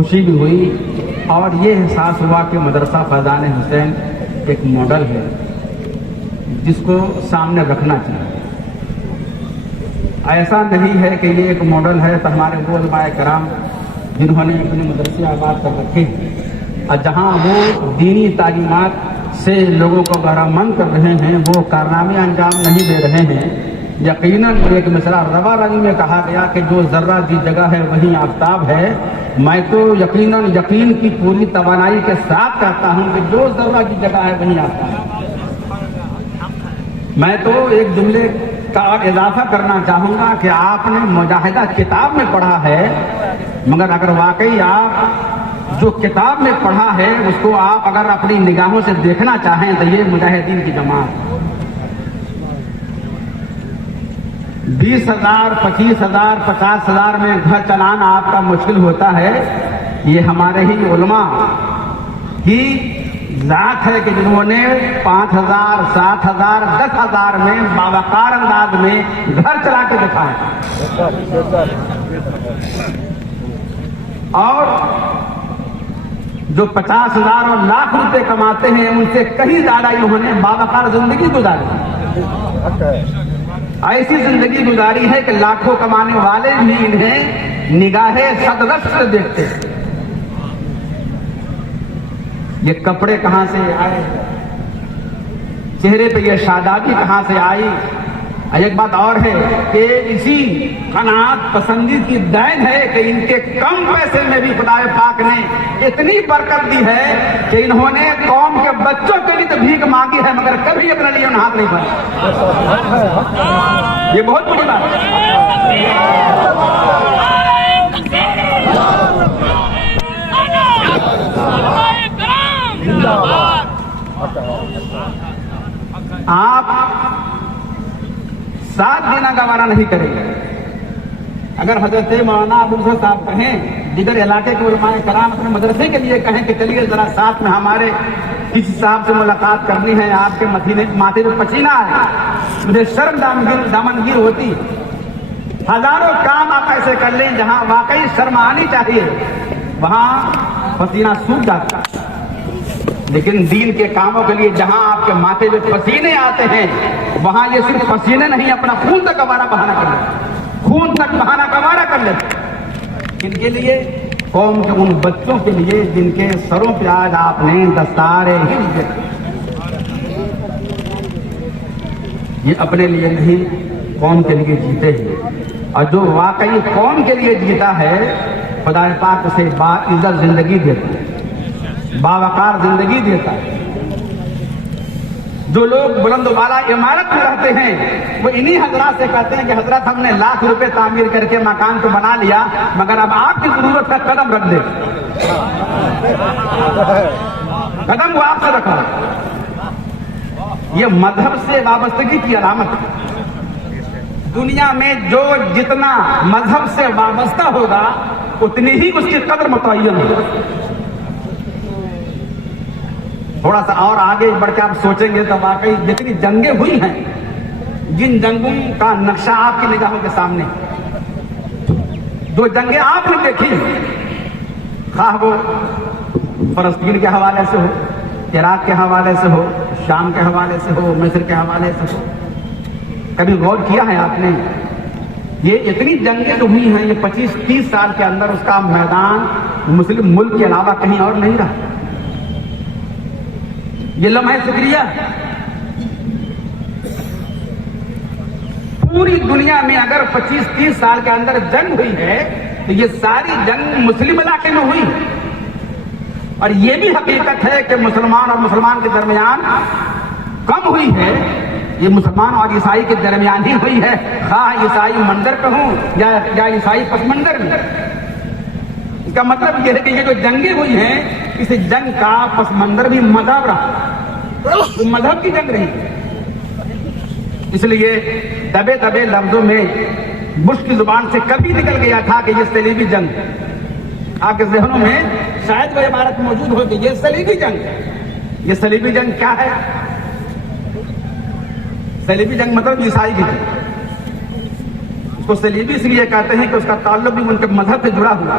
خوشی بھی ہوئی اور یہ احساس ہوا کہ مدرسہ فیضان حسین ایک ماڈل ہے جس کو سامنے رکھنا چاہیے۔ ایسا نہیں ہے کہ یہ ایک ماڈل ہے تو ہمارے وہ علماء کرام جنہوں نے اپنے مدرسے آباد کر رکھے اور جہاں وہ دینی تعلیمات سے لوگوں کو بہرامند کر رہے ہیں، وہ کارنامے انجام نہیں دے رہے ہیں۔ یقیناً ایک مصرع ربا رنگ میں کہا گیا کہ جو ذرہ جس جگہ ہے وہیں آفتاب ہے۔ میں تو یقین کی پوری توانائی کے ساتھ کہتا ہوں کہ جو ذرہ جس جگہ ہے وہیں آفتاب ہے۔ میں تو ایک جملے کا اور اضافہ کرنا چاہوں گا کہ آپ نے مجاہدہ کتاب میں پڑھا ہے، مگر اگر واقعی آپ جو کتاب میں پڑھا ہے اس کو آپ اگر اپنی نگاہوں سے دیکھنا چاہیں تو یہ مجاہدین کی جماعت 20,000 25,000 50,000 میں گھر چلانا آپ کا مشکل ہوتا ہے۔ یہ ہمارے ہی علماء کی ذات ہے کہ جنہوں نے 5,000 7,000 10,000 میں باوقار انداز میں گھر چلا کے دکھایا، اور جو 50,000 اور لاکھ روپے کماتے ہیں ان سے کہیں زیادہ انہوں نے باوقار زندگی گزاری، ایسی زندگی گزاری ہے کہ لاکھوں کمانے والے بھی انہیں نگاہ صدرت سے دیکھتے ہیں۔ یہ کپڑے کہاں سے آئے، چہرے پہ یہ شادابی کہاں سے آئی؟ ایک بات اور ہے کہ اسی قناعت پسندی کی دین ہے کہ ان کے کم پیسے میں بھی خدا پاک نے اتنی برکت دی ہے کہ انہوں نے قوم کے بچوں کے لیے تو بھیک مانگی ہے مگر کبھی اپنے لیے ہاتھ نہیں بھرا۔ یہ بہت بڑی بات ہے۔ آپ 7 دینا گوارا نہیں کریں گے۔ اگر حضرت مولانا ابو الفضل صاحب کہیں، دیگر علاقے کے علماء کرام اپنے مدرسے کے لیے کہیں کہ چلیے ذرا ساتھ میں ہمارے کسی صاحب سے ملاقات کرنی ہے، آپ کے ماتھے پہ پسینہ ہے، مجھے شرم دامنگیر ہوتی۔ ہزاروں کام آپ ایسے کر لیں جہاں واقعی شرم آنی چاہیے، وہاں پسینہ سوکھ جاتا ہے، لیکن دین کے کاموں کے لیے جہاں آپ کے ماتھے پہ پسینے آتے ہیں وہاں یہ صرف پسینے نہیں، اپنا خون تک گوارا بہانا کر لیتے، خون تک بہانا گوارا کر لیتے۔ ان کے لیے، قوم کے ان بچوں کے لیے جن کے سروں پہ آج آپ نے دستار ہند یہ اپنے لیے نہیں قوم کے لیے جیتے ہیں، اور جو واقعی قوم کے لیے جیتا ہے خدا پاک اسے باعزت زندگی دیتا ہے، باوقار زندگی دیتا ہے۔ جو لوگ بلند و بالا عمارت میں رہتے ہیں وہ انہی حضرات سے کہتے ہیں کہ حضرت ہم نے لاکھ روپے تعمیر کر کے مکان کو بنا لیا مگر اب آپ کی ضرورت ہے قدم رکھ دے، قدم وہ آپ سے رکھا۔ یہ مذہب سے وابستگی کی علامت ہے۔ دنیا میں جو جتنا مذہب سے وابستہ ہوگا اتنی ہی اس کی قدر متعین ہوگی۔ تھوڑا سا اور آگے بڑھ کے آپ سوچیں گے تو واقعی جتنی جنگیں ہوئی ہیں، جن جنگوں کا نقشہ آپ کی نگاہوں کے سامنے، جو جنگیں آپ نے دیکھی، خواہ وہ فلسطین کے حوالے سے ہو، عراق کے حوالے سے ہو، شام کے حوالے سے ہو، مصر کے حوالے سے ہو، کبھی غور کیا ہے آپ نے؟ یہ اتنی جنگیں جو ہوئی ہیں یہ 25-30 سال کے اندر اس کا میدان مسلم ملک کے علاوہ کہیں اور نہیں رہا۔ یہ لمحہ فکریہ پوری دنیا میں اگر 25-30 سال کے اندر جنگ ہوئی ہے تو یہ ساری جنگ مسلم علاقے میں ہوئی، اور یہ بھی حقیقت ہے کہ مسلمان اور مسلمان کے درمیان کم ہوئی ہے، یہ مسلمان اور عیسائی کے درمیان ہی ہوئی ہے، خواہ عیسائی منظر پہ ہوں یا عیسائی پس منظر میں۔ اس کا مطلب یہ ہے کہ یہ جو جنگیں ہوئی ہیں اس جنگ کا پس منظر بھی مذہب رہا، مذہب کی جنگ رہی۔ اس لیے دبے دبے لفظوں میں بش کی زبان سے کبھی نکل گیا تھا کہ یہ صلیبی جنگ۔ آپ کے ذہنوں میں شاید وہ عبارت موجود ہو کہ یہ صلیبی جنگ۔ یہ صلیبی جنگ کیا ہے؟ صلیبی جنگ مطلب عیسائی کی جنگ۔ اس کو صلیبی اس لیے کہتے ہیں کہ اس کا تعلق بھی ان کے مذہب سے جڑا ہوا۔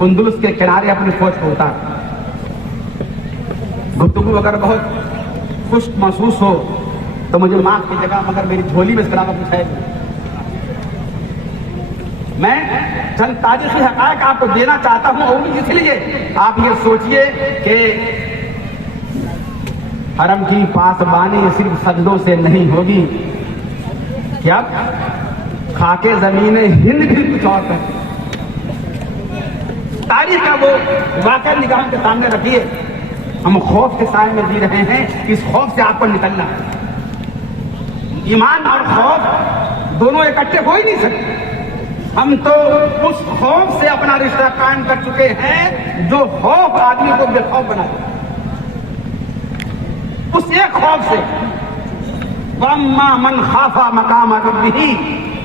اندلس کے کنارے اپنی فوج کو اتار. گفتگو اگر بہت خشک محسوس ہو تو مجھے معاف کیجیے گا، مگر میری جھولی میں اس طرح کا کچھ ہے. میں چند تاریخی حقائق آپ کو دینا چاہتا ہوں، اور اس لیے آپ یہ سوچئے کہ حرم کی پاسبانی صرف سجدوں سے نہیں ہوگی، کیا خاک زمین ہند بھی کچھ اور ہے. تاریخ کا وہ واقعہ نگاہوں کے سامنے رکھیے. ہم خوف کے سائے میں جی رہے ہیں، اس خوف سے آپ کو نکلنا ہے. ایمان اور خوف دونوں اکٹھے ہو ہی نہیں سکتے. ہم تو اس خوف سے اپنا رشتہ قائم کر چکے ہیں جو خوف آدمی کو بے خوف بنا دے. اس ایک خوف سے وَأَمَّا مَنْ خَافَ مَقَامَ رَبِّهِ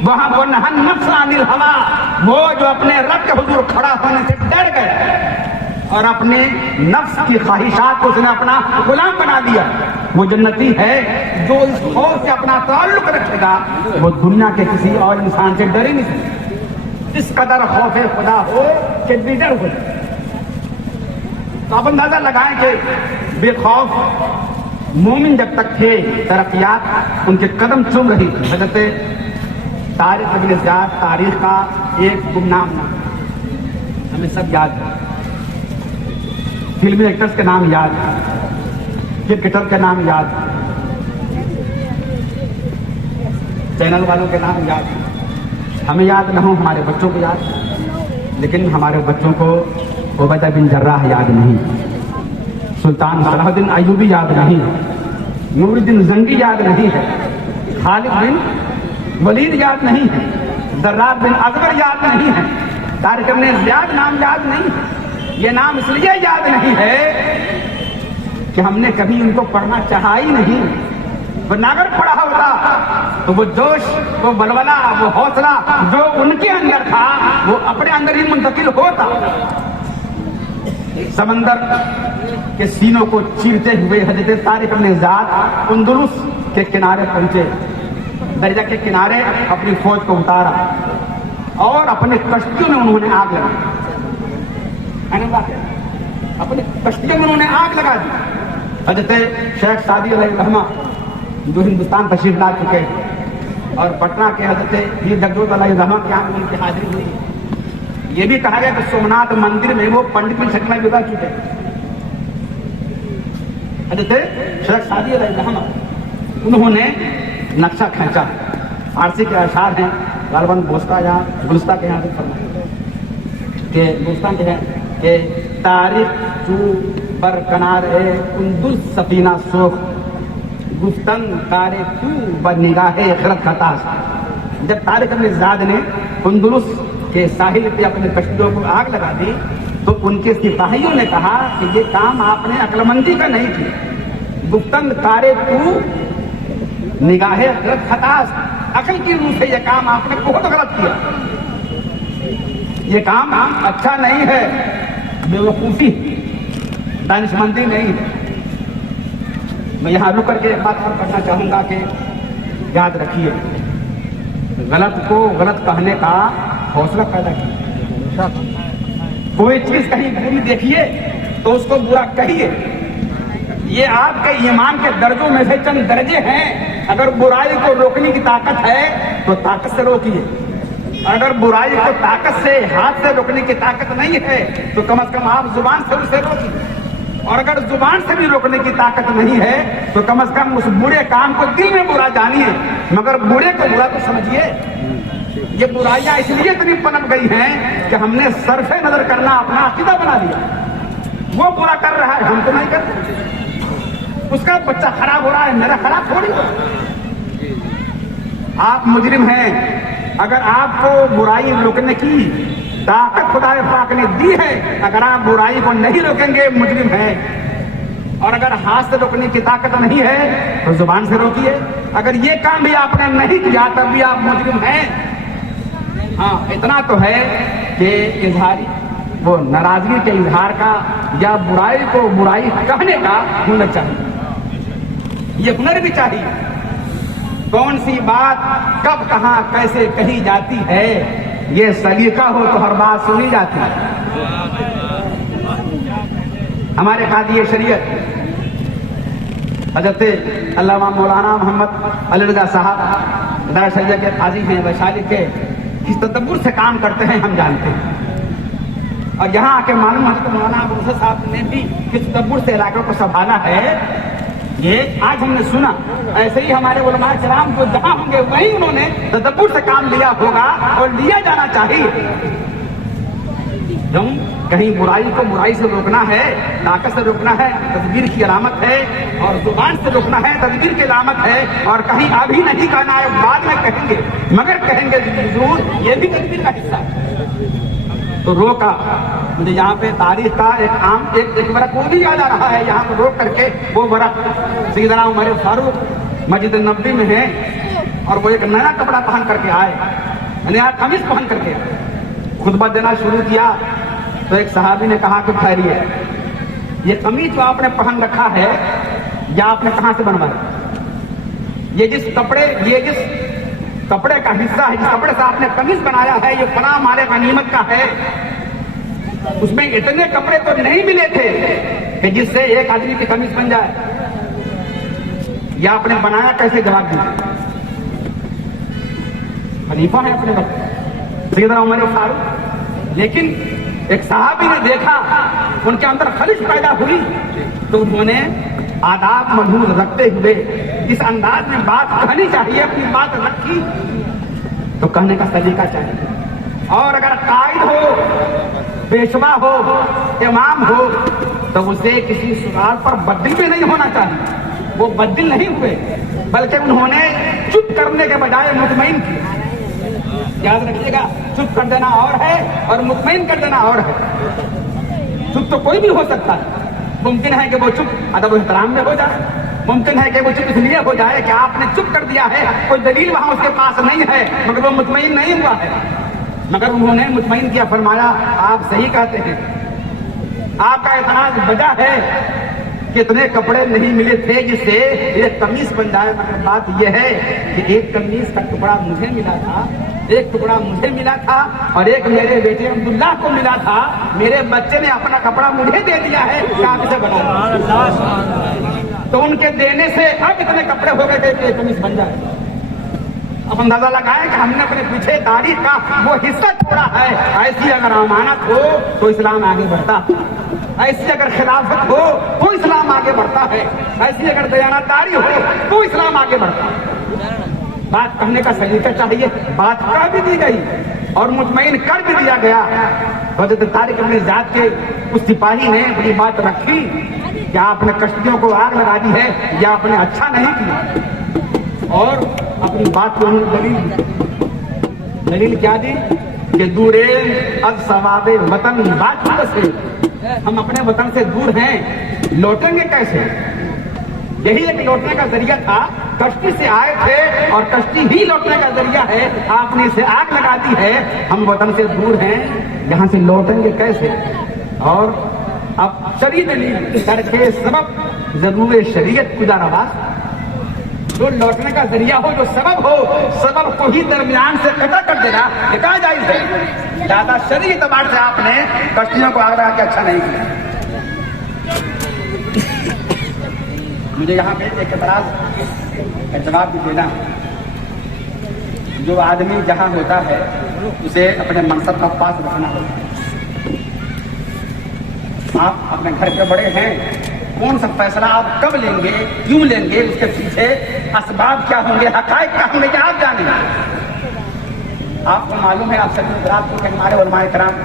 وہاں وَنَهَى النَّفْسَ عَنِ الْهَوَىٰ، وہ جو اپنے رب کے حضور کھڑا ہونے سے ڈر گئے اور اپنے نفس کی خواہشات کو اس نے اپنا غلام بنا دیا، وہ جنتی ہے. جو اس خوف سے اپنا تعلق رکھے گا وہ دنیا کے کسی اور انسان سے ڈر ہی نہیں سکتا. اس قدر خوف خدا ہو کہ بے ڈر ہو. تو آپ اندازہ لگائیں کہ بے خوف مومن جب تک تھے ترقیات ان کے قدم چوم رہی تھی. حضرت طارق بن زیاد تاریخ کا ایک گمنام نام ہمیں سب یاد ہے. فلمی ایکٹرز کے نام یاد ہے، کرکٹر کے نام یاد ہے، چینل والوں کے نام یاد ہے. ہمیں یاد نہ ہو، ہمارے بچوں کو یاد ہے، لیکن ہمارے بچوں کو عبیدہ بن جراح یاد نہیں، سلطان صلاح الدین ایوبی یاد نہیں، نور الدین زنگی یاد نہیں ہے، خالد بن ولید یاد نہیں ہے، ذرار بن اصغر یاد نہیں ہے، طارق بن زیاد نام یاد نہیں ہے. یہ نام اس لیے یاد نہیں ہے کہ ہم نے کبھی ان کو پڑھنا چاہا ہی نہیں، ورنہ اگر پڑھا ہوتا تو وہ جوش، وہ بلبلہ، وہ حوصلہ جو ان کے اندر تھا وہ اپنے اندر ہی منتقل ہوتا. سمندر کے سینوں کو چیرتے ہوئے حضرت طارق بن زیاد اندلس کے کنارے پہنچے. دریا کے کنارے اپنی فوج کو اتارا اور اپنے کشتیوں میں انہوں نے آگ لگائی. اپنی کشتیوں میں انہوں نے آگ لگا دی. حضرت شیخ سعدی علیہ الرحمہ جو ہندوستان تشریف لا چکے اور پٹنہ کے حضرت پیر جگجوت علیہ الرحمہ کے یہاں ان کی حاضری ہوئی. یہ بھی کہا گیا کہ سومناتھ مندر میں وہ پنڈت کی شکل میں گزر چکے. حضرت شیخ سعدی علیہ الرحمہ انہوں نے نقشہ کھینچا. فارسی کے اشعار ہیں، غالباً بوستا یا گلستہ کے یہاں سے فرمائے کہ گلستان کے ہیں کہ تاریخ چو بر کنارے اندلس سفینہ سوخ گفتن تارے تو بر نگاہ خرد خطاس. جب طارق بن زیاد نے اندلس کے ساحل پہ اپنے کشتیوں کو آگ لگا دی تو ان کے سپاہیوں نے کہا کہ یہ کام آپ نے عقل مندی کا نہیں کیا. گفتن تارے تو نگاہ خرد خطاس، عقل کی روح سے یہ کام آپ نے بہت غلط کیا، یہ کام اچھا نہیں ہے، بے وقوفی، دانش مندی نہیں ہے. میں یہاں رک کر کے ایک بات اور کرنا چاہوں گا کہ یاد رکھیے، غلط کو غلط کہنے کا حوصلہ پیدا کیجیے. کوئی چیز کہیں بری دیکھیے تو اس کو برا کہیے. یہ آپ کے ایمان کے درجوں میں سے چند درجے ہیں. اگر برائی کو روکنے کی طاقت ہے تو طاقت سے روکیے. اگر برائی کو طاقت سے، ہاتھ سے روکنے کی طاقت نہیں ہے تو کم از کم آپ زبان سے اسے روکیے. اور اگر زبان سے بھی روکنے کی طاقت نہیں ہے تو کم از کم اس برے کام کو دل میں برا جانیے، مگر برے کو برا تو سمجھیے. یہ برائیاں اس لیے اتنی پنپ گئی ہیں کہ ہم نے صرف نظر کرنا اپنا عقیدہ بنا لیا. وہ برا کر رہا ہے، ہم تو نہیں کرتے. اس کا بچہ خراب ہو رہا ہے، میرا خراب تھوڑی ہو. آپ مجرم ہیں. اگر آپ کو برائی روکنے کی طاقت خدا پاک نے دی ہے، اگر آپ برائی کو نہیں روکیں گے مجرم ہیں. اور اگر ہاتھ سے روکنے کی طاقت نہیں ہے تو زبان سے روکیے. اگر یہ کام بھی آپ نے نہیں کیا تب بھی آپ مجرم ہیں. ہاں اتنا تو ہے کہ اظہاری وہ ناراضگی کے اظہار کا یا برائی کو برائی کہنے کا ہنر چاہیے. یہ ہنر بھی چاہیے. کون سی بات کب کہاں کیسے کہی جاتی ہے، یہ سلیقہ ہو تو ہر بات سنی جاتی ہے. ہمارے قاضی شریعت حضرت علامہ مولانا محمد علی رضا صاحب دار شریعت کے قاضی ہیں، ویشالی کے، کس تدبر سے کام کرتے ہیں ہم جانتے ہیں، اور یہاں آ کے معلوم حضرت مولانا ابو صاحب نے بھی کس تدبر سے علاقوں کو سنبھالا ہے، یہ آج ہم نے سنا۔ ایسے ہی ہمارے علماء کرام جو جہاں ہوں گے وہیں انہوں نے تدبر سے کام لیا ہوگا اور لیا جانا چاہیے۔ ہم کہیں برائی کو برائی سے روکنا ہے، طاقت سے روکنا ہے، تدبیر کی علامت ہے، اور زبان سے روکنا ہے، تدبیر کی علامت ہے، اور کہیں ابھی نہیں کہنا ہے، بعد میں کہیں گے، مگر کہیں گے ضرور، یہ بھی تدبیر کا حصہ ہے۔ تو روکا، مجھے یہاں پہ تاریخ کا ایک ورق وہ بھی یاد آ رہا ہے، یہاں پہ روک کر کے وہ ورق سیدنا عمر فاروق مسجد نبوی میں ہے، اور وہ ایک نیا کپڑا پہن کر کے آئے، نیا قمیص پہن کر کے خطبہ دینا شروع کیا، تو ایک صحابی نے کہا کہ ٹھہریے، یہ قمیص جو آپ نے پہن رکھا ہے یا آپ نے کہاں سے بنوایا؟ یہ جس کپڑے کا حصہ ہے، جس کپڑے سے آپ نے قمیص بنایا ہے، یہ فلاں مال غنیمت کا ہے، اس میں اتنے کپڑے تو نہیں ملے تھے کہ جس سے ایک آدمی کی قمیص بن جائے، یا آپ نے بنایا کیسے؟ جواب دیجیے۔ خلیفہ ہے اپنے وقت سیدنا عمر فاروق، لیکن ایک صحابی نے دیکھا ان کے اندر خلش پیدا ہوئی، تو انہوں نے آداب ملحوظ رکھتے ہوئے اس انداز میں بات کہنی چاہیے، اپنی بات رکھی تو کہنے کا طریقہ چاہیے، اور اگر قائد ہو، پیشوا ہو، امام ہو، تو اسے کسی سوال پر بدل بھی نہیں ہونا چاہیے۔ وہ بدل نہیں ہوئے، بلکہ انہوں نے چپ کرنے کے بجائے مطمئن کیا۔ یاد رکھیے گا، چپ کر دینا اور ہے اور مطمئن کر دینا اور ہے۔ چپ تو کوئی بھی ہو سکتا ہے، ممکن ہے کہ وہ چپ ادب و احترام میں ہو جائے، ممکن ہے کہ وہ چپ اس لیے ہو جائے کہ آپ نے چپ کر دیا ہے، کوئی دلیل وہاں اس کے پاس نہیں ہے، مگر وہ مطمئن نہیں ہوا ہے، مگر انہوں نے مطمئن کیا، فرمایا آپ صحیح کہتے ہیں، آپ کا اعتراض وجہ ہے کہ اتنے کپڑے نہیں ملے تھے جس سے ایک قمیص بن جائے، مگر بات یہ ہے کہ ایک قمیص کا ٹکڑا مجھے ملا تھا، ایک ٹکڑا مجھے ملا تھا، اور ایک میرے بیٹے عبداللہ کو ملا تھا، میرے بچے نے اپنا کپڑا مجھے دے دیا ہے، کہاں سے بنا، تو ان کے دینے سے اب اتنے کپڑے ہو گئے تھے کہ ایک قمیص بن جائے۔ اب اندازہ لگائیں کہ ہم نے اپنے پیچھے تاریخ کا وہ حصہ چھوڑا ہے۔ ایسی اگر امانت ہو تو اسلام آگے بڑھتا، ایسی اگر خلافت ہو تو اسلام آگے بڑھتا ہے، ایسی اگر دیانتداری ہو تو اسلام آگے بڑھتا ہے۔ بات کہنے کا سلیقہ چاہیے، بات کہہ بھی دی گئی اور مطمئن کر بھی دیا گیا۔ حضرت طارق بن زیاد کے اس سپاہی نے اپنی بات رکھی کہ آپ نے کشتیوں کو آگ لگا دی ہے، یا آپ نے اچھا نہیں کیا، اور اپنی بات کو انہوں نے دلیل کیا دی کہ دورے از ثواب وطن بات سے، ہم اپنے وطن سے دور ہیں، لوٹیں گے کیسے؟ یہی ایک لوٹنے کا ذریعہ تھا، کشتی سے آئے تھے اور کشتی ہی لوٹنے کا ذریعہ ہے، آپ نے اسے آگ لگا دی ہے، ہم وطن سے دور ہیں، یہاں سے لوٹیں گے کیسے؟ اور اب شرعی دلیل درکے سبب ضرور شریعت گزار آواز، جو لوٹنے کا ذریعہ ہو، جو سبب ہو، سبب کو ہی درمیان سے قطع کر دینا کیا جائز ہے؟ زیادہ شرعی اعتبار سے آپ نے کشتیوں کو آگ لگا کے اچھا نہیں کیا۔ مجھے یہاں پہ ایک اعتراض کا جواب بھی دینا، جو آدمی جہاں ہوتا ہے اسے اپنے منصب کا پاس رکھنا ہوتا ہے۔ آپ اپنے گھر کے بڑے ہیں، کون سا فیصلہ آپ کب لیں گے، کیوں لیں گے، اس کے پیچھے اسباب کیا ہوں گے، حقائق کیا ہوں گے، کیا آپ جانیں گے؟ آپ کو معلوم ہے، آپ سبھی حضرات کو کہ ہمارے علماء کرام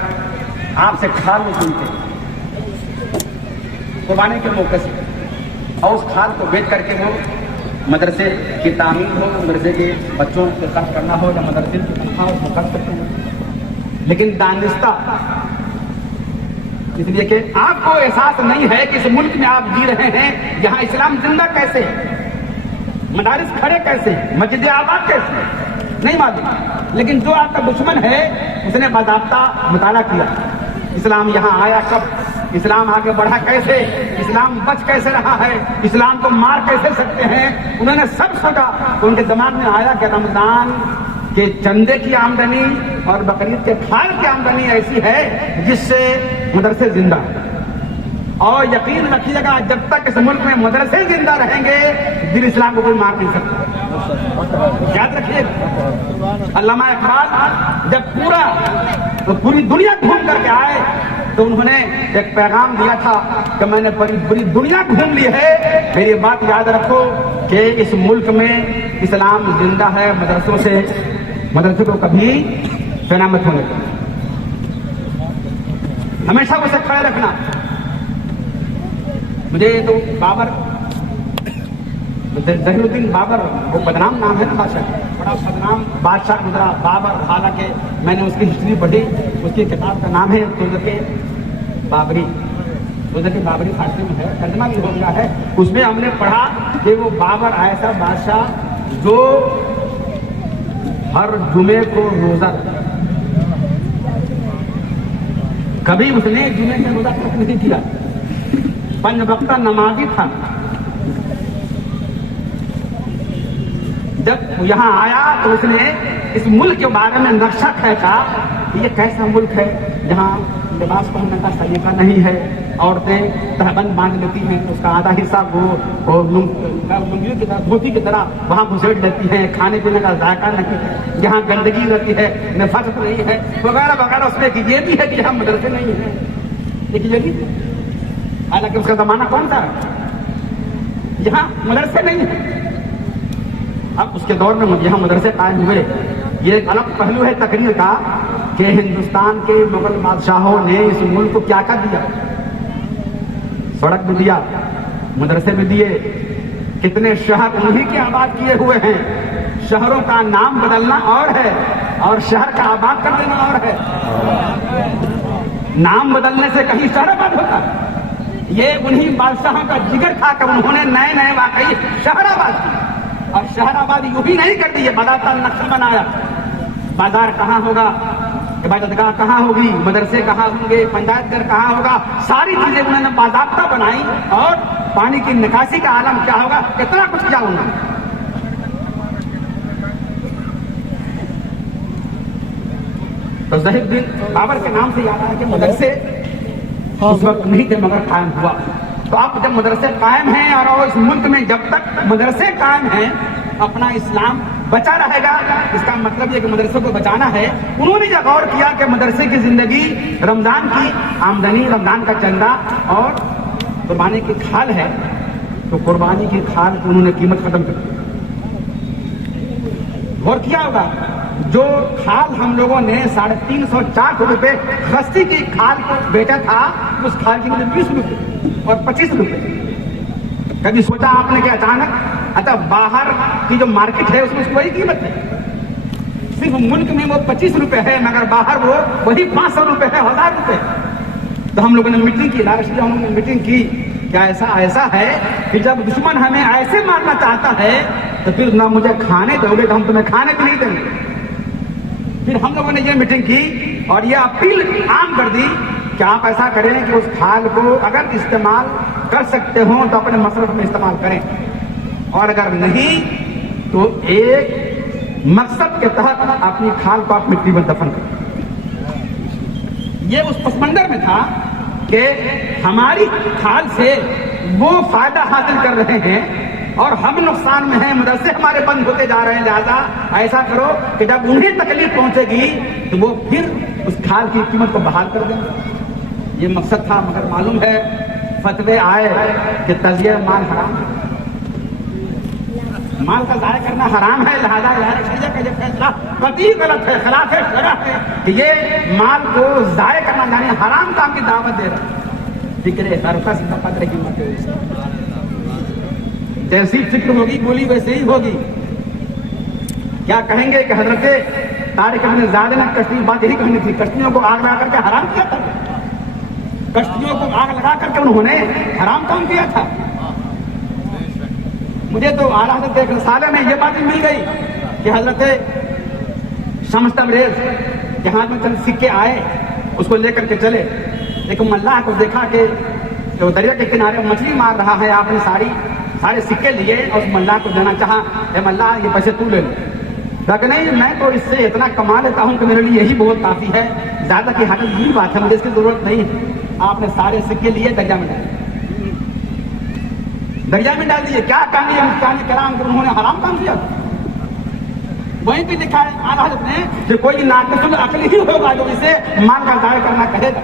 آپ سے کھال وصولتے ہیں قربانی کے موقع سے، اور اس کھال کو بیچ کر کے وہ مدرسے کی تعمیر ہو، مدرسے کے بچوں کو خرچ کرنا ہو، یا مدرسے کی تنخواہ اس کو خرچ کرتے ہیں، لیکن دانستہ اس لیے کہ آپ کو احساس نہیں ہے کہ اس ملک میں آپ جی رہے ہیں، یہاں اسلام زندہ کیسے ہے، مدارس کھڑے کیسے ہیں، مسجد آباد کیسے ہیں، نہیں معلوم، لیکن جو آپ کا دشمن ہے اس نے باضابطہ مطالعہ کیا، اسلام یہاں آیا کب، اسلام آگے بڑھا کیسے، اسلام بچ کیسے رہا ہے، اسلام کو مار کیسے سکتے ہیں، انہوں نے سب سوچا، تو ان کے دماغ میں آیا کہ رمضان کہ چندے کی آمدنی اور بقرعید کے کھال کی آمدنی ایسی ہے جس سے مدرسے زندہ ہیں. اور یقین رکھیے گا جب تک اس ملک میں مدرسے زندہ رہیں گے دین اسلام کو کوئی مار نہیں سکتا. یاد رکھیے علامہ اقبال جب پوری دنیا گھوم کر کے آئے تو انہوں نے ایک پیغام دیا تھا کہ میں نے پوری دنیا گھوم لی ہے, میری بات یاد رکھو کہ اس ملک میں اسلام زندہ ہے, مدرسے کو کبھی فنا مت ہونے کا, ہمیشہ اسے کھڑے رکھنا. مجھے تو بابر, ظہیر الدین بابر, وہ بدنام نام ہے نا بادشاہ, بڑا بدنام بادشاہ گزرا بابر. حالانکہ میں نے اس کی ہسٹری پڑھی, اس کی کتاب کا نام ہے تزک بابری. تزک بابری فارسی میں ہے, ترجمہ بھی ہو گیا ہے. اس میں ہم نے پڑھا کہ وہ بابر ایسا بادشاہ جو ہر جمعے کو روزہ رکھتا, کبھی اس نے جمعے میں روزہ ترک نہیں کیا, 5 وقتہ نمازی تھا. جب یہاں آیا تو اس نے اس ملک کے بارے میں نقشہ کھینچا کہ یہ کیسا ملک ہے جہاں لباس پہننے کا سلیقہ نہیں ہے, عورتیں تہبند باندھ لیتی ہیں, اس کا آدھا حصہ وہ لنگی کی طرح, دھوتی کی طرح وہاں گھسیٹ لیتی ہیں, کھانے پینے کا ذائقہ نہیں ہے, یہاں گندگی رہتی ہے, نفاست نہیں ہے, وغیرہ وغیرہ. اس میں یہ بھی ہے کہ یہاں مدرسے نہیں ہیں, لیکن یہ نہیں, حالانکہ اس کا زمانہ کون سا ہے, یہاں مدرسے نہیں ہیں. اب اس کے دور میں یہاں مدرسے قائم ہوئے. یہ ایک الگ پہلو ہے تقریر کا کہ ہندوستان کے مغل بادشاہوں نے اس ملک کو کیا کر دیا, سڑک بھی دیا, مدرسے بھی دیے, کتنے شہر انہی کے آباد کیے ہوئے ہیں. شہروں کا نام بدلنا اور ہے اور شہر کا آباد کر دینا اور ہے. نام بدلنے سے کہیں شہر آباد ہوتا, یہ انہی بادشاہوں کا جگر کھا کر انہوں نے نئے واقعی شہر آباد کیے. اور شہر آبادی یوں بھی نہیں کر دی, باضابطہ نقشہ بنایا. بازار کہاں ہوگا, عبادت گاہ کہاں ہوگی, مدرسے کہاں ہوں گے, پنچایت گھر کہاں ہوگا, ساری چیزیں انہوں نے باضابطہ بنائی. اور پانی کی نکاسی کا عالم کیا ہوگا, اتنا کچھ کیا ہوگا. تو ظہیر الدین بابر کے نام سے یاد آیا کہ مدرسے اس وقت نہیں تھے مگر قائم ہوا. تو اب جب مدرسے قائم ہیں اور اس ملک میں جب تک مدرسے قائم ہیں اپنا اسلام بچا رہے گا. اس کا مطلب یہ کہ مدرسے کو بچانا ہے. انہوں نے یہ غور کیا کہ مدرسے کی زندگی رمضان کی آمدنی, رمضان کا چندہ اور قربانی کی کھال ہے. تو قربانی کی کھال کی انہوں نے قیمت ختم کر دی. غور کیا ہوگا, جو کھال ہم لوگوں نے 350-400 روپے خستی کی کھال کو بیچا تھا, اس کھال کی قیمت 20 روپے اور 25 روپے. کبھی سوچا آپ نے کہ اچانک اچھا باہر کی جو مارکیٹ ہے اس میں وہی قیمت ہے, صرف ملک میں وہ 25 روپے ہے مگر باہر وہ وہی 500 روپے ہے, 1000 روپے. تو ہم لوگوں نے میٹنگ کی, لارشیا ہم لوگوں نے میٹنگ کی, کیا ایسا ہے کہ جب دشمن ہمیں ایسے مارنا چاہتا ہے تو پھر نہ مجھے کھانے دو گے تو ہم تمہیں کھانے بھی نہیں دیں گے. پھر ہم لوگوں نے یہ میٹنگ کی اور یہ اپیل عام کر دی کہ آپ ایسا کریں کہ اس کھال کو اگر استعمال کر سکتے ہوں تو اپنے مصرف میں استعمال کریں, اور اگر نہیں تو ایک مقصد کے تحت اپنی کھال کو آپ مٹی میں دفن کریں. یہ اس پس منظر میں تھا کہ ہماری کھال سے وہ فائدہ حاصل کر رہے ہیں اور ہم نقصان میں ہیں, مدرسے ہمارے بند ہوتے جا رہے ہیں. لہذا ایسا کرو کہ جب انہیں تکلیف پہنچے گی تو وہ پھر اس کھال کی قیمت کو بحال کر دیں گے. یہ مقصد تھا. مگر معلوم ہے فتوے آئے کہ تزیہ مال حرام ہے, مال کا ضائع کرنا حرام ہے. لہذا کا یہ فیصلہ قطعی غلط ہے, خلاف شرع ہے کہ یہ مال کو ضائع کرنا یعنی حرام کام کی دعوت دے رہا ہے. فکر حرکت سے قدر قیمت ہے, جیسی فکر ہوگی گولی ویسے ہی ہوگی. کیا کہیں گے کہ حضرت طارق ابن زیاد نے کشتی بات یہی کہنی تھی, کشتیوں کو آگ لگا کر کے حرام کیا تھا, کشتیوں کو آگ لگا کر کے انہوں نے حرام کام کیا تھا. مجھے تو اعلیٰ حضرت ایک رسالے میں یہ بات مل گئی کہ حضرت شمس تبریز جہاں میں چند سکے آئے اس کو لے کر کے چلے, لیکن ملاح کو دیکھا کہ جو دریا کے کنارے مچھلی مار رہا ہے, آپ نے سارے سکے لیے اور اس ملاح کو دینا چاہا, اے ملاح یہ پیسے تو لے لو. لیکن نہیں میں تو اس سے اتنا کما لیتا ہوں کہ میرے لیے یہی بہت کافی ہے، زیادہ کی حاجت یہی بات ہے، مجھے اس کی ضرورت نہیں ہے۔ آپ نے سارے سکے لیے دریا میں ڈال دیے، دریا میں ڈال دیے۔ کیا کام ہے مفتیان کرام کو، انہوں نے حرام کام کیا؟ وہیں پہ لکھا ہے اعلیٰ حضرت نے کہ کوئی ناقص العقل ہی ہوگا جو اسے مال کا ضائع کرنا کہے گا۔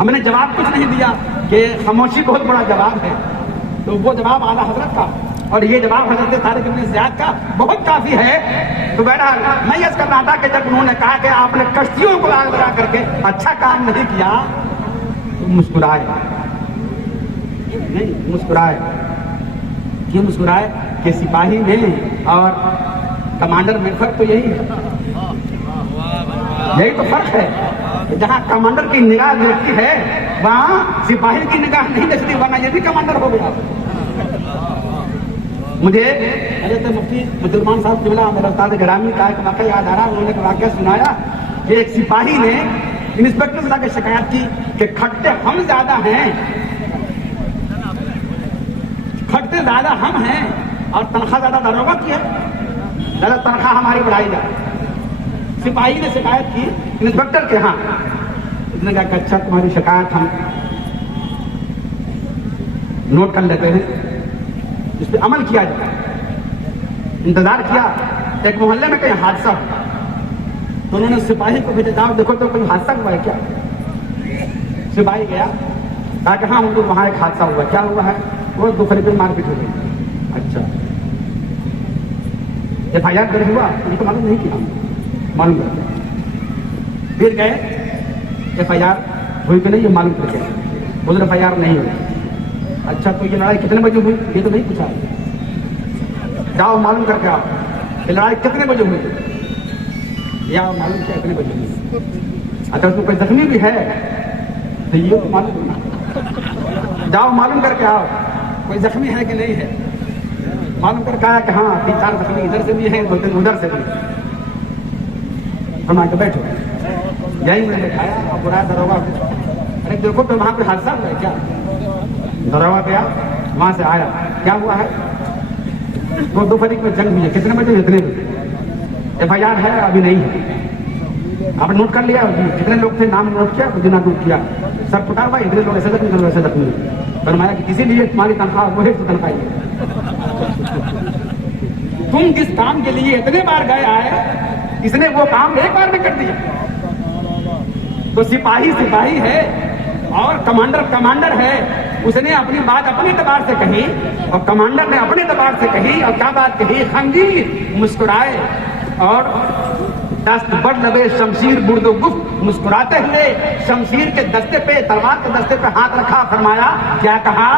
ہم نے جواب کچھ نہیں دیا کہ خاموشی بہت بڑا جواب ہے، تو وہ جواب اعلیٰ حضرت کا اور یہ جواب حضرت طارق ابن زیاد کا بہت کافی ہے۔ تو بہرحال میں یہ کر رہا تھا کہ جب انہوں نے کہا کہ آپ نے کشتیوں کو آگ لگا کر کے اچھا کام نہیں کیا، تو مسکرائے نہیں، مسکرائے کیوں مسکرائے؟ کہ سپاہی میں اور کمانڈر میں فرق تو یہی ہے، یہی تو فرق ہے کہ جہاں کمانڈر کی نگاہ دیکھتی ہے وہاں سپاہی کی نگاہ نہیں دیکھتی، ورنہ یہ بھی کمانڈر ہو گیا۔ مجھے حضرت مفتی مسلمان صاحب قبلہ میرے استاد گرامی کا ایک واقعہ یاد آ رہا، انہوں نے ایک واقعہ سنایا کہ ایک سپاہی نے انسپیکٹر صاحب کی شکایت کی کہ کھٹتے ہم زیادہ ہیں، کھٹتے زیادہ ہم ہیں اور تنخواہ زیادہ داروغہ کی ہے، زیادہ تنخواہ ہماری بڑھائی جائے۔ سپاہی نے شکایت کی انسپیکٹر کے ہاں، اس نے کہا کہ اچھا تمہاری شکایت ہم نوٹ کر لیتے ہیں، اس پہ عمل کیا جائے۔ انتظار کیا، ایک محلے میں کہیں حادثہ ہوا تو انہوں نے سپاہی کو بھیجا، جاؤ دیکھو تو کوئی حادثہ ہوا ہے کیا۔ سپاہی گیا، کہا کہ ہاں وہاں ایک حادثہ ہوا، کیا ہوا ہے؟ وہ دو فریقوں مار پیٹ ہو گئی۔ اچھا ایف آئی آر درج ہوا؟ ان کو معلوم نہیں کیا، معلوم کر کے پھر گئے، ایف آئی آر ہوئی کہ نہیں یہ معلوم کر کے بولے ایف آئی آر نہیں ہوئی۔ اچھا تو یہ لڑائی کتنے بجے ہوئی؟ یہ تو نہیں پوچھا، جاؤ معلوم کر کے آؤ یہ لڑائی کتنے بجے ہوئی، یا معلوم کیا کتنے بجے ہوئی۔ اچھا اس میں کوئی زخمی بھی ہے تو یہ تو معلوم ہونا، جاؤ معلوم کر کے آؤ کوئی زخمی ہے کہ نہیں ہے۔ معلوم کر کہا کہ ہاں 3-4 زخمی ادھر سے بھی ہیں، 2-3 ادھر سے بھی۔ ہم آ کے بیٹھو، یہی میں نے بٹھایا اور بلایا داروغہ کو، ارے دیکھو تو وہاں پہ حادثہ ہوا ہے کیا؟ داروغہ گیا، وہاں سے آیا، کیا ہوا ہے؟ وہ دو فریق میں جنگ ہوئی ہے، کتنے بجے؟ اتنے بجے۔ ایف آئی آر ہے ابھی نہیں ہے، آپ نے نوٹ کر لیا کتنے لوگ تھے؟ نام نوٹ کیا، جنا نوٹ کیا، سب پٹا ہوا اتنے لوگ ایسے زخمی ویسے زخمی۔ فرمایا کہ اسی لیے تمہاری تنخواہ وہ ہے تو تنخواہ ہے، تم جس کام کے لیے اتنے بار گئے آئے اس نے وہ کام ایک بار میں کر دیا۔ تو سپاہی سپاہی ہے اور کمانڈر کمانڈر ہے، اس نے اپنی بات اپنے اعتبار سے کہی اور کمانڈر نے اپنے اعتبار سے کہی، اور کیا بات کہی؟ خندی مسکرائے اور دست بڑھ لبے شمشیر برد و گفت، مسکراتے ہوئے شمشیر کے دستے پہ، تلوار کے دستے پہ ہاتھ رکھا، فرمایا کیا کہا؟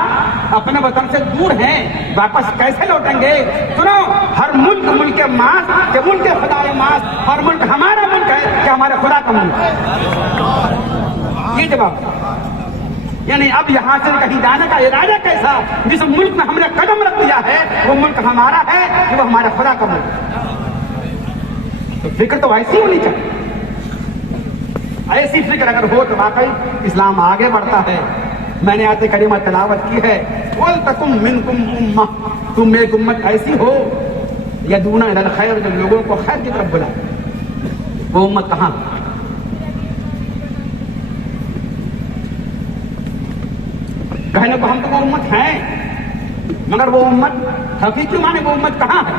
اپنے وطن سے دور ہیں، واپس کیسے لوٹیں گے؟ سنو، ہر ملک ملک ماس کہ ملک خدا ماس، ہر ملک ہمارا ملک ہے کہ ہمارے خدا کا ملک ہے۔ یہ جواب، یعنی اب یہاں سے کہیں جانے کا ارادہ کیسا؟ جس ملک میں ہم نے قدم رکھ دیا ہے وہ ملک ہمارا ہے کہ وہ ہمارے خدا کا ملک ہے۔ تو فکر تو ایسی ہونی چاہیے، ایسی فکر اگر ہو تو واقعی اسلام آگے بڑھتا ہے۔ میں نے آیت کریمہ تلاوت کی ہے، وَلْتَكُن مِّنكُمْ أُمَّةٌ، تم ایک امت ایسی ہو یدعون الی الخیر، جو لوگوں کو خیر کی طرف بلائے۔ وہ امت کہاں؟ کہنے کو ہم تو وہ امت ہیں، مگر وہ امت حقیقی معنی وہ امت کہاں ہے؟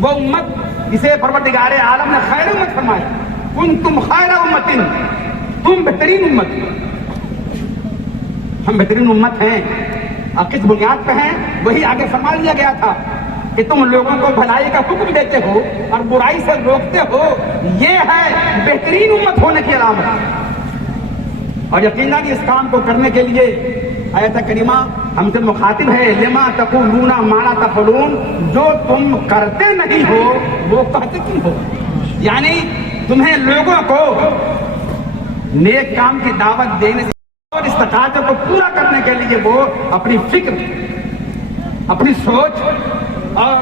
وہ امت جسے پروردگار عالم نے خیر امت فرمایا، کنتم خیر امت، تم بہترین امت۔ ہم بہترین امت ہیں، اور کس بنیاد پہ ہیں وہی آگے فرما لیا گیا تھا کہ تم لوگوں کو بھلائی کا حکم دیتے ہو اور برائی سے روکتے ہو، یہ ہے بہترین امت ہونے کی علامت۔ اور یقیناً اس کام کو کرنے کے لیے آیت کریمہ ہم سے مخاطب ہے، لما تقولون ما لا تفعلون، جو تم کرتے نہیں ہو وہ کہتے کیوں ہو؟ یعنی تمہیں لوگوں کو نیک کام کی دعوت دینے سے اور استطاعتوں کو پورا کرنے کے لیے وہ اپنی فکر، اپنی سوچ اور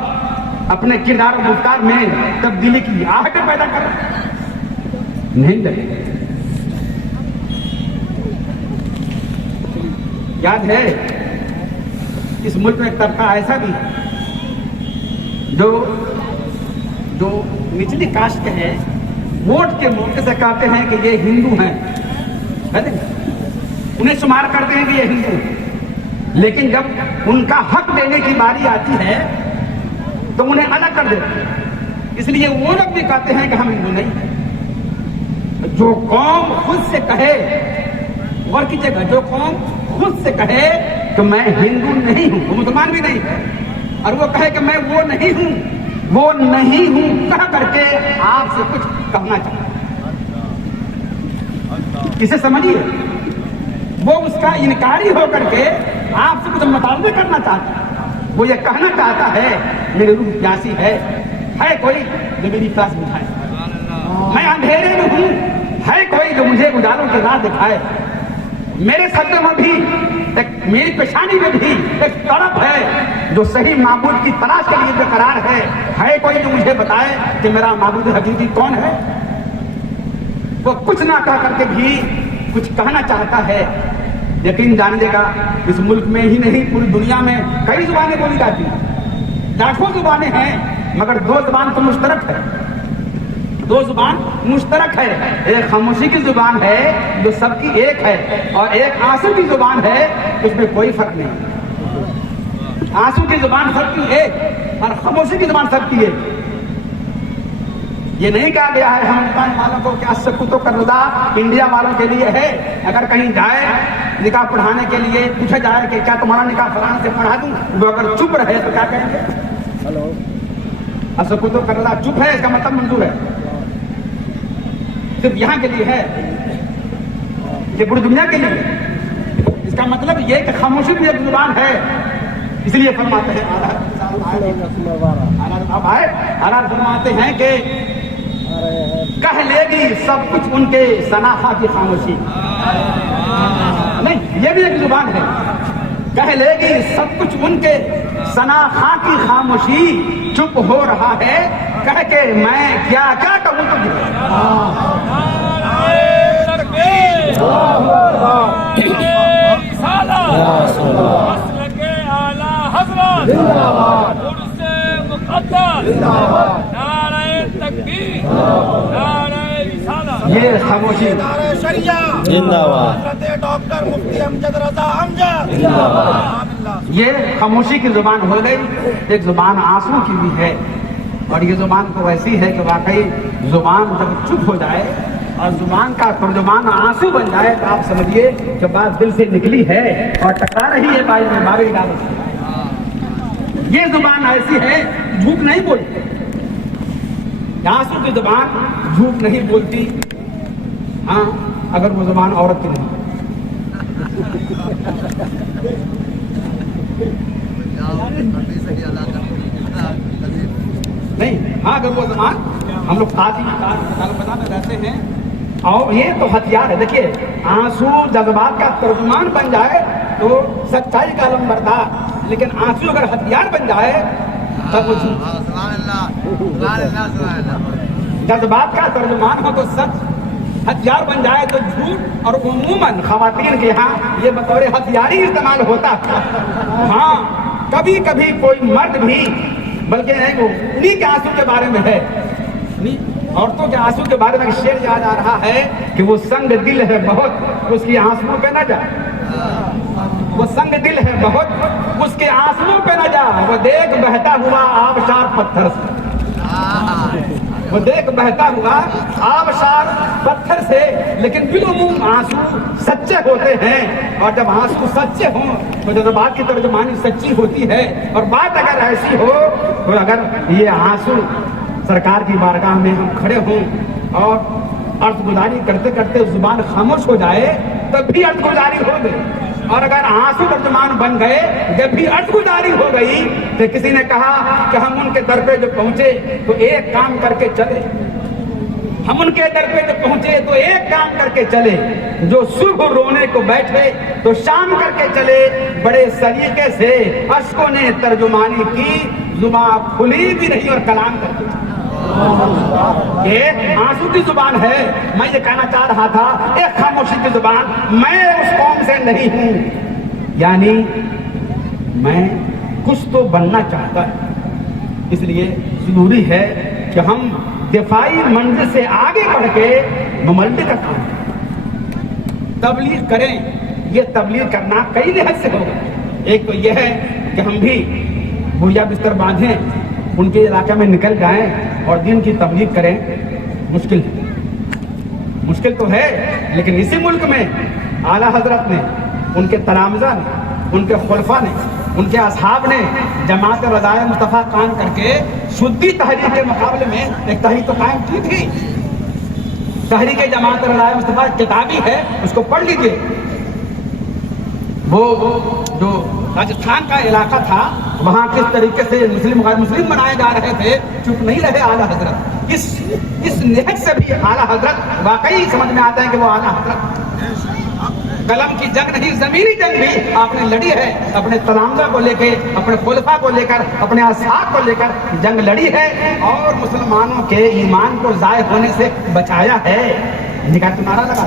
اپنے کردار و گفتار میں تبدیلی کی آہٹ پیدا کر نہیں لگے۔ یاد ہے اس ملک میں ایک طبقہ ایسا بھی ہے جو نچلی کاسٹ کے ہیں ووٹ کے موقع سے کہتے ہیں کہ یہ ہندو ہیں، انہیں شمار کرتے ہیں کہ یہ ہندو ہیں، لیکن جب ان کا حق دینے کی باری آتی ہے تو انہیں الگ کر دیتے ہیں. اس لیے وہ لوگ بھی کہتے ہیں کہ ہم ہندو نہیں ہیں. جو قوم خود سے کہے، غور کیجیے گا، جو قوم خود سے کہے کہ میں ہندو نہیں ہوں، وہ مسلمان بھی نہیں ہے، اور وہ کہے کہ میں وہ نہیں ہوں کہہ کر کے آپ سے کچھ کہنا چاہتا ہے، اسے سمجھیے، وہ اس کا انکاری ہو کر کے آپ سے کچھ مطالبے کرنا چاہتا ہے. وہ یہ کہنا چاہتا ہے میری روح پیاسی ہے کوئی جو میری پیاس بجھائے، میں اندھیرے میں ہوں، ہے کوئی جو مجھے اجالوں کی راہ دکھائے. میرے صدر میں بھی میری پیشانی میں بھی ایک طرف ہے جو صحیح معبود کی تلاش کے لیے بے قرار ہے کوئی جو مجھے بتائے کہ میرا معبود حقیقی کون ہے. وہ کچھ نہ کہہ کر کے بھی کچھ کہنا چاہتا ہے. یقین جانیے گا، اس ملک میں ہی نہیں پوری دنیا میں کئی زبانیں بولی جاتی ہیں، لاکھوں زبانیں ہیں، مگر دو زبان تو مشترک ہے. دو زبان مشترک ہے، ایک خاموشی کی زبان ہے جو سب کی ایک ہے، اور ایک آنسو کی زبان ہے، اس میں کوئی فرق نہیں. آنسو کی زبان سب کی ایک اور خاموشی کی زبان سب کی ایک. یہ نہیں کہا گیا ہے ہندوستان والوں کو کہ اسکتو کا رضا انڈیا والوں کے لیے ہے. اگر کہیں جائے نکاح پڑھانے کے لیے پوچھا جائے کہ کیا تمہارا نکاح فلاں سے پڑھا دوں، وہ اگر چپ رہے تو کیا کہیں گے؟ اسکتو کا رضا چپ ہے، اس کا مطلب منظور ہے، صرف یہاں کے لیے ہے، یہ پوری دنیا کے لیے. اس کا مطلب یہ کہ خاموشی بھی ایک زبان ہے. اس لیے فرماتے ہیں فرماتے ہیں کہ کہہ لے گی سب کچھ ان کے سناخا کی خاموشی. نہیں، یہ بھی ایک زبان ہے. کہہ لے گی سب کچھ ان کے سناخا کی خاموشی، چپ ہو رہا ہے کہہ کے میں کیا کیا کہوں تجھے. یہ خاموشی ڈاکٹر مفتی امجد رضا امجد، یہ خاموشی کی زبان ہو گئی. ایک زبان آنسو کی بھی ہے، اور یہ زبان تو ایسی ہے کہ واقعی زبان جب چپ ہو جائے اور زبان کا ترجمان آنسو بن جائے تو آپ سمجھیے کہ بات دل سے نکلی ہے اور ٹکرا رہی ہے بابری عدالت سے. یہ زبان ایسی ہے جھوٹ نہیں بولتی. آنسو کی زبان جھوٹ نہیں بولتی، ہاں اگر وہ زبان عورت کی نہیں. نہیں، ہاں اگر وہ زبان، ہم لوگ بتا میں رہتے ہیں، اور یہ تو ہتھیار ہے. دیکھیے، آنسو جذبات کا ترجمان بن جائے تو سچائی کا علم بردار، لیکن آنسو اگر ہتھیار بن جائے تب وہ جذبات کا ترجمان ہو تو سچ، ہتھیار بن جائے تو جھوٹ. اور عموماً خواتین کے یہاں یہ بطور ہتھیار ہی استعمال ہوتا ہے. ہاں کبھی کبھی کوئی مرد بھی، بلکہ نہیں، وہ انہیں کے آنسو کے بارے میں ہے، عورتوں کے آنسو کے بارے میں شعر یاد آ رہا ہے کہ وہ سنگ دل ہے بہت، اس کی آنسو پہ نہ جا. وہ سنگ دل ہے بہت، اس کے آنسو پہ نہ جا. وہ دیکھ بہتا ہوا آبشار پتھر سے، وہ دیکھ بہتا ہوا آبشار پتھر سے. لیکن بالعموم آنسو سچے ہوتے ہیں، اور جب آنسو سچے ہوں تو جذبات کی ترجمانی سچی ہوتی ہے. اور بات اگر ایسی ہو تو اگر یہ آنسو سرکار کی بارگاہ میں ہم کھڑے ہوں اور عرض گزاری کرتے کرتے زبان خاموش ہو جائے تب بھی عرض گزاری ہو گئی. اور اگر آنسو ترجمان بن گئے جب بھی عرض گزاری ہو گئی تو کسی نے کہا کہ ہم ان کے در پہ جو پہنچے تو ایک کام کر کے چلے. ہم ان کے در پہ جو پہنچے تو ایک کام کر کے چلے، جو صبح رونے کو بیٹھے تو شام کر کے چلے. بڑے سلیقے سے اشکوں نے ترجمانی کی، زبان کھلی بھی نہیں اور کلام کر کے ایک آنسو کی زبان ہے. میں یہ کہنا چاہ رہا تھا، ایک خاموشی کی زبان. میں اس قوم سے نہیں ہوں، یعنی میں کچھ تو بننا چاہتا ہے. اس لیے ضروری ہے کہ ہم دفاعی منزل سے آگے بڑھ کے مملک کا کام کریں، تبلیغ کریں۔ یہ تبلیغ کرنا کئی لحاظ سے ہوگا۔ ایک تو یہ ہے کہ ہم بھی بھویا بستر باندھیں، ان کے علاقے میں نکل جائیں اور دین کی تبلیغ کریں۔ مشکل ہے، مشکل تو ہے، لیکن اسی ملک میں اعلیٰ حضرت نے، ان کے تلامذہ نے، ان کے خلفاء نے، ان کے اصحاب نے جماعت رضائے مصطفیٰ قائم کر کے سدی تحریک کے مقابلے میں ایک تحریک تو قائم کی تھی۔ تحریک جماعت رضائے مصطفیٰ کتابی ہے، اس کو پڑھ لیجیے۔ وہ جو راجستھان کا علاقہ تھا، وہاں کس طریقے سے مسلم غیر مسلم بنائے جا رہے تھے، چپ نہیں رہے اعلیٰ حضرت۔ اس نہج سے بھی اعلیٰ حضرت واقعی سمجھ میں آتا ہے کہ وہ اعلیٰ حضرت قلم کی جنگ نہیں، زمینی جنگ بھی آپ نے لڑی ہے، اپنے تلامذہ کو لے کے، اپنے خلفاء کو لے کر، اپنے اصحاب کو لے کر جنگ لڑی ہے اور مسلمانوں کے ایمان کو ضائع ہونے سے بچایا ہے۔ انہیں کا نعرہ لگا،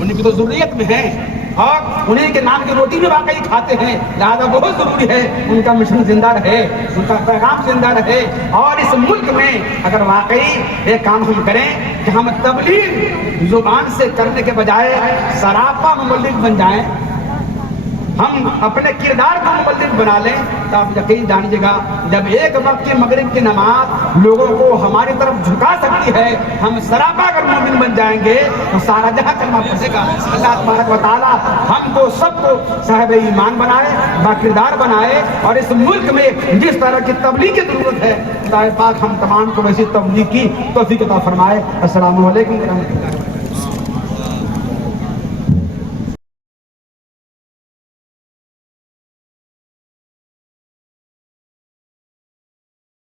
انہیں کی تو ضروریت میں ہے اور انہیں کے نام کی روٹی بھی واقعی کھاتے ہیں، لہٰذا بہت ضروری ہے ان کا مشن زندہ رہے، ان کا پیغام زندہ رہے۔ اور اس ملک میں اگر واقعی ایک کام ہم کریں کہ ہم تبلیغ زبان سے کرنے کے بجائے سراپا مبلغ بن جائیں، ہم اپنے کردار کو مبلغ بنا لیں، تو آپ یقین جانیے گا جب ایک وقت کی مغرب کی نماز لوگوں کو ہماری طرف جھکا سکتی ہے، ہم سراپا اگر مومن بن جائیں گے تو سارا جہاں کلمہ پڑھے گا۔ اللہ تبارک و تعالیٰ ہم کو سب کو صاحب ایمان بنائے، با کردار بنائے، اور اس ملک میں جس طرح کی تبلیغ کی ضرورت ہے خدا پاک ہم تمام کو ویسی تبلیغ کی توفیق عطا فرمائے۔ السلام علیکم ورحمۃ اللہ۔